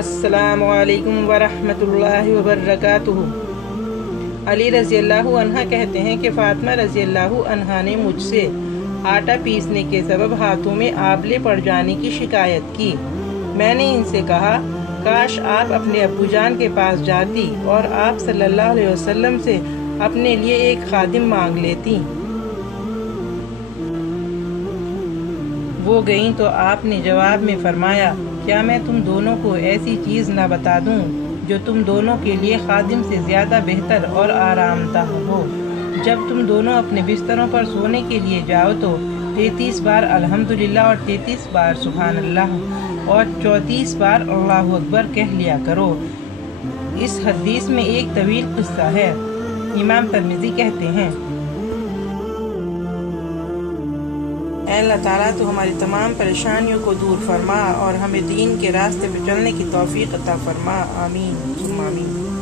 السلام علیکم ورحمۃ اللہ وبرکاتہ۔ علی رضی اللہ عنہ کہتے ہیں کہ فاطمہ رضی اللہ عنہ نے مجھ سے آٹا پیسنے کے سبب ہاتھوں میں آبلے پڑ جانے کی شکایت کی۔ میں نے ان سے کہا کاش آپ اپنے ابو جان کے پاس جاتی اور آپ صلی اللہ علیہ وسلم سے اپنے لیے ایک خادم مانگ لیتی۔ وہ گئیں تو آپ نے جواب میں فرمایا کیا میں تم دونوں کو ایسی چیز نہ بتا دوں جو تم دونوں کے لیے خادم سے زیادہ بہتر اور آرام دہ ہو؟ جب تم دونوں اپنے بستروں پر سونے کے لیے جاؤ تو 33 بار الحمدللہ اور 33 بار سبحان اللہ اور 34 بار اللہ اکبر کہہ لیا کرو۔ اس حدیث میں ایک طویل قصہ ہے۔ امام ترمذی کہتے ہیں اے اللہ تعالیٰ تو ہماری تمام پریشانیوں کو دور فرما اور ہمیں دین کے راستے پہ چلنے کی توفیق عطا فرما۔ آمین ثم آمین۔